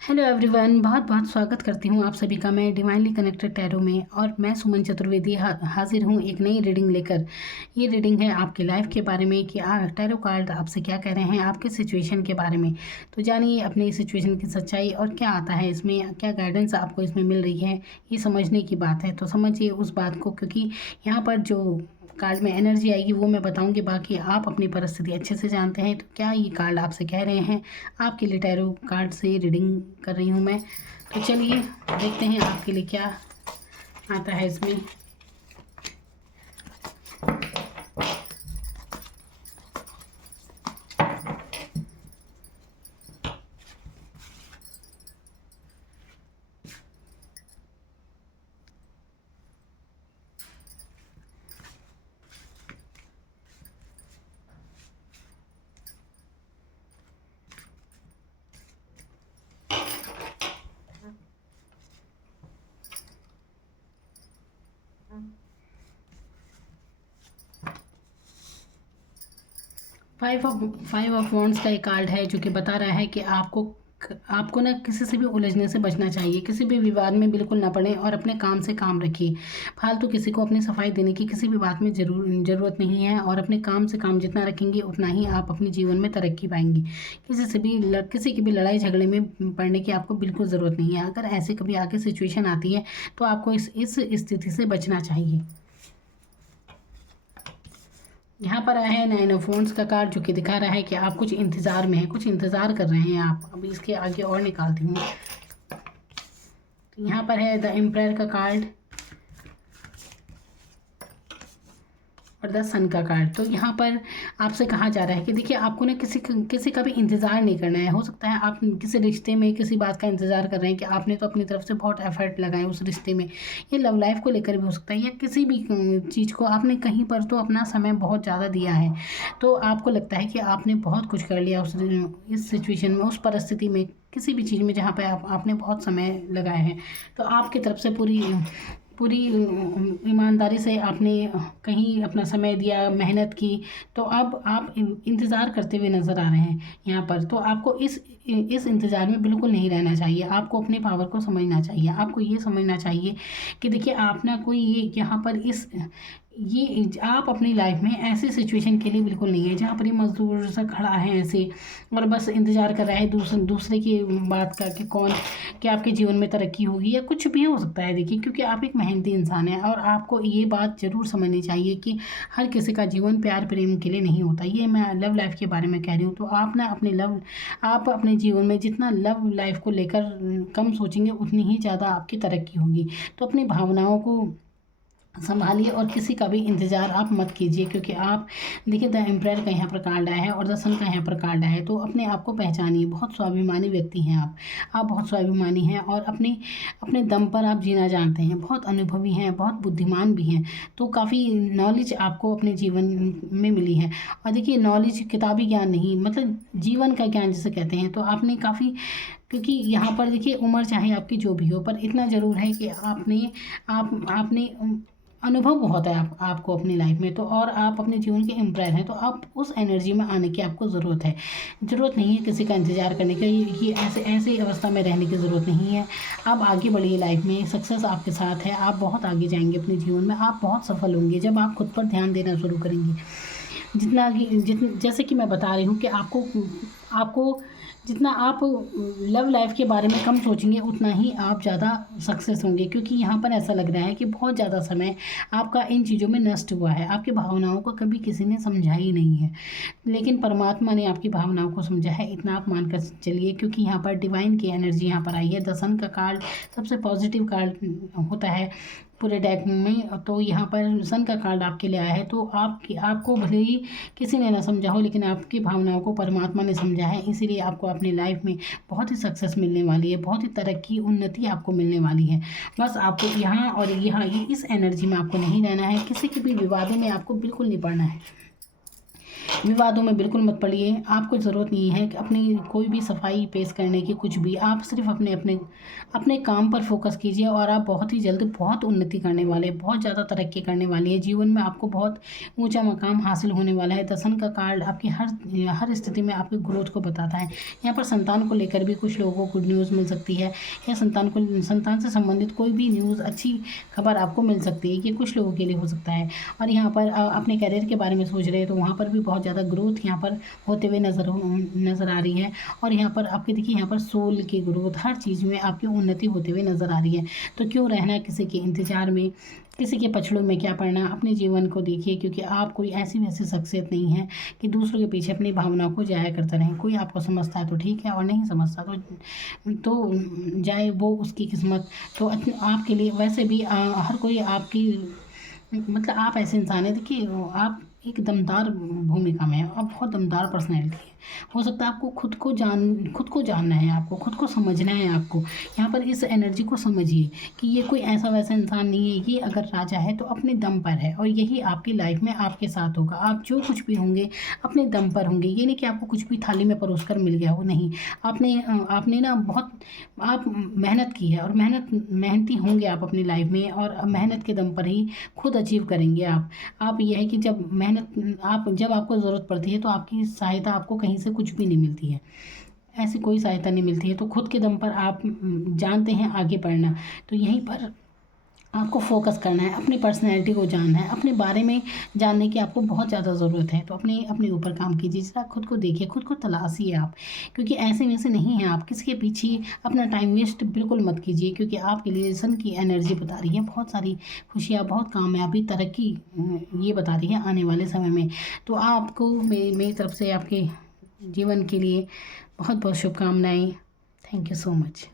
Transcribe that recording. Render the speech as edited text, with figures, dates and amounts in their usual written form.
Hello everyone, बहुत बहुत स्वागत करती हूँ आप सभी का मैं डिवाइनली कनेक्टेड टैरो में। और मैं सुमन चतुर्वेदी हाजिर हूँ एक नई रीडिंग लेकर। ये रीडिंग है आपकी लाइफ के बारे में कि टैरो कार्ड आपसे क्या कह रहे हैं आपके सिचुएशन के बारे में। तो जानिए अपनी सिचुएशन की सच्चाई और क्या आता है इसमें, क्या गाइडेंस आपको इसमें मिल रही है। ये समझने की बात है, तो समझिए उस बात को, क्योंकि यहाँ पर जो कार्ड में एनर्जी आएगी वो मैं बताऊंगी। बाकी आप अपनी परिस्थिति अच्छे से जानते हैं। तो क्या ये कार्ड आपसे कह रहे हैं, आपके लिए टैरो कार्ड से रीडिंग कर रही हूँ मैं। तो चलिए देखते हैं आपके लिए क्या आता है इसमें। 5 ऑफ वॉन्ड्स का एक कार्ड है जो कि बता रहा है कि आपको ना किसी से भी उलझने से बचना चाहिए, किसी भी विवाद में बिल्कुल ना पड़े और अपने काम से काम रखिए। फालतू किसी को अपनी सफाई देने की किसी भी बात में ज़रूरत नहीं है, और अपने काम से काम जितना रखेंगे उतना ही आप अपने जीवन में तरक्की पाएंगे। किसी की भी लड़ाई झगड़े में पड़ने की आपको बिल्कुल ज़रूरत नहीं है। अगर ऐसे कभी आगे सिचुएशन आती है तो आपको इस स्थिति से बचना चाहिए। यहाँ पर आया है 9 ऑफ वॉन्ड्स का कार्ड जो कि दिखा रहा है कि आप कुछ इंतज़ार में हैं, कुछ इंतज़ार कर रहे हैं आप। अभी इसके आगे और निकालती हूँ। तो यहाँ पर है द एम्पायर का कार्ड और द सन का कार्ड। तो यहाँ पर आपसे कहा जा रहा है कि देखिए, आपको ना किसी का भी इंतज़ार नहीं करना है। हो सकता है आप किसी रिश्ते में किसी बात का इंतज़ार कर रहे हैं कि आपने तो अपनी तरफ से बहुत एफर्ट लगाए उस रिश्ते में। ये लव लाइफ को लेकर भी हो सकता है, या किसी भी चीज़ को आपने कहीं पर तो अपना समय बहुत ज़्यादा दिया है। तो आपको लगता है कि आपने बहुत कुछ कर लिया इस सिचुएशन में, उस परिस्थिति में, किसी भी चीज़ में जहाँ पर आपने बहुत समय लगाया है। तो आपकी तरफ से पूरी पूरी ईमानदारी से आपने कहीं अपना समय दिया, मेहनत की। तो अब आप इंतज़ार करते हुए नज़र आ रहे हैं यहाँ पर। तो आपको इस इंतज़ार में बिल्कुल नहीं रहना चाहिए। आपको अपने पावर को समझना चाहिए। आपको ये समझना चाहिए कि देखिए, आप ना कोई ये यहाँ पर ये आप अपनी लाइफ में ऐसे सिचुएशन के लिए बिल्कुल नहीं है जहाँ पर ये मजदूर सा खड़ा है ऐसे और बस इंतज़ार कर रहा है दूसरे की बात का कि कौन, कि आपके जीवन में तरक्की होगी या कुछ भी हो सकता है। देखिए, क्योंकि आप एक मेहनती इंसान हैं और आपको ये बात ज़रूर समझनी चाहिए कि हर किसी का जीवन प्यार प्रेम के लिए नहीं होता। ये मैं लव लाइफ के बारे में कह रही हूँ। तो आप अपने जीवन में जितना लव लाइफ को लेकर कम सोचेंगे उतनी ही ज़्यादा आपकी तरक्की होगी। तो अपनी भावनाओं को संभालिए और किसी का भी इंतज़ार आप मत कीजिए, क्योंकि आप देखिए, द एम्पायर का यहाँ पर कार्ड आया है और द सन का यहाँ पर कार्ड आया है। तो अपने आप को पहचानिए। बहुत स्वाभिमानी व्यक्ति हैं आप बहुत स्वाभिमानी हैं और अपने अपने दम पर आप जीना जानते हैं। बहुत अनुभवी हैं, बहुत बुद्धिमान भी हैं। तो काफ़ी नॉलेज आपको अपने जीवन में मिली है। और देखिए, नॉलेज किताबी ज्ञान नहीं, मतलब जीवन का ज्ञान जिसे कहते हैं। तो आपने काफ़ी, क्योंकि यहाँ पर देखिए, उम्र चाहे आपकी जो भी हो, पर इतना ज़रूर है कि आपने अनुभव बहुत है आपको अपनी लाइफ में। तो और आप अपने जीवन के एम्पायर हैं, तो आप उस एनर्जी में आने की आपको ज़रूरत है। ज़रूरत नहीं है किसी का इंतज़ार करने की। ये ऐसे अवस्था में रहने की ज़रूरत नहीं है। आप आगे बढ़िए लाइफ में, सक्सेस आपके साथ है। आप बहुत आगे जाएंगे अपने जीवन में। आप बहुत सफल होंगे जब आप खुद पर ध्यान देना शुरू करेंगे। जैसे कि मैं बता रही हूँ कि आपको जितना आप लव लाइफ के बारे में कम सोचेंगे उतना ही आप ज़्यादा सक्सेस होंगे। क्योंकि यहाँ पर ऐसा लग रहा है कि बहुत ज़्यादा समय आपका इन चीज़ों में नष्ट हुआ है। आपकी भावनाओं को कभी किसी ने समझा ही नहीं है, लेकिन परमात्मा ने आपकी भावनाओं को समझा है, इतना आप मानकर चलिए। क्योंकि यहाँ पर डिवाइन की एनर्जी यहाँ पर आई है। द सन का कार्ड सबसे पॉजिटिव कार्ड होता है पूरे डेक में। तो यहाँ पर सन का कार्ड आपके लिए आया है। तो आपको भले ही किसी ने ना समझा हो, लेकिन आपकी भावनाओं को परमात्मा ने समझा है। इसीलिए आपको अपनी लाइफ में बहुत ही सक्सेस मिलने वाली है, बहुत ही तरक्की उन्नति आपको मिलने वाली है। बस आपको यहाँ और इस एनर्जी में आपको नहीं रहना है। किसी के भी विवादों में आपको बिल्कुल नहीं पड़ना है। विवादों में बिल्कुल मत पड़िए। आपको ज़रूरत नहीं है कि अपनी कोई भी सफाई पेश करने की, कुछ भी। आप सिर्फ अपने अपने अपने काम पर फोकस कीजिए और आप बहुत ही जल्द बहुत उन्नति करने वाले हैं, बहुत ज़्यादा तरक्की करने वाली है। जीवन में आपको बहुत ऊंचा मकाम हासिल होने वाला है। दर्शन का कार्ड आपकी हर स्थिति में आपकी ग्रोथ को बताता है। यहाँ पर संतान को लेकर भी कुछ लोगों को गुड न्यूज़ मिल सकती है, या संतान से संबंधित कोई भी न्यूज़, अच्छी खबर आपको मिल सकती है। ये कुछ लोगों के लिए हो सकता है। और यहाँ पर अपने करियर के बारे में सोच रहे हैं तो वहाँ पर भी बहुत ज़्यादा ग्रोथ यहाँ पर होते हुए नज़र आ रही है। और यहाँ पर आपके देखिए, यहाँ पर सोल की ग्रोथ, हर चीज़ में आपकी उन्नति होते हुए नज़र आ रही है। तो क्यों रहना किसी के इंतज़ार में, किसी के पछड़ों में क्या पड़ना। अपने जीवन को देखिए, क्योंकि आप कोई ऐसी वैसी शख्सियत नहीं है कि दूसरों के पीछे अपनी भावनाओं को जाया करते रहें। कोई आपको समझता है तो ठीक है, और नहीं समझता तो जाए वो उसकी किस्मत। तो आपके लिए वैसे भी हर कोई आपकी, मतलब आप ऐसे इंसान हैं, देखिए आप एक दमदार भूमिका में हैं, आप बहुत दमदार पर्सनैलिटी है। हो सकता है आपको खुद को जानना है, आपको खुद को समझना है। आपको यहाँ पर इस एनर्जी को समझिए कि ये कोई ऐसा वैसा इंसान नहीं है। ये अगर राजा है तो अपने दम पर है, और यही आपकी लाइफ में आपके साथ होगा। आप जो कुछ भी होंगे अपने दम पर होंगे। ये नहीं कि आपको कुछ भी थाली में परोस कर मिल गया हो, नहीं। आपने ना बहुत आप मेहनत की है, और मेहनती होंगे आप अपनी लाइफ में, और मेहनत के दम पर ही खुद अचीव करेंगे आप। ये है कि जब आपको ज़रूरत पड़ती है तो आपकी सहायता आपको कहीं से कुछ भी नहीं मिलती है, ऐसी कोई सहायता नहीं मिलती है। तो खुद के दम पर आप जानते हैं आगे बढ़ना। तो यहीं पर आपको फोकस करना है, अपनी पर्सनैलिटी को जानना है, अपने बारे में जानने की आपको बहुत ज़्यादा ज़रूरत है। तो अपने ऊपर काम कीजिए, ज़रा खुद को देखिए, खुद को तलाशिए आप, क्योंकि ऐसे वैसे नहीं हैं आप। किसी के पीछे अपना टाइम वेस्ट बिल्कुल मत कीजिए, क्योंकि आपके लिए सन की एनर्जी बता रही है बहुत सारी खुशियाँ, बहुत कामयाबी, तरक्की ये बता रही है आने वाले समय में। तो आपको मेरी तरफ से आपके जीवन के लिए बहुत बहुत शुभकामनाएँ। Thank you so much.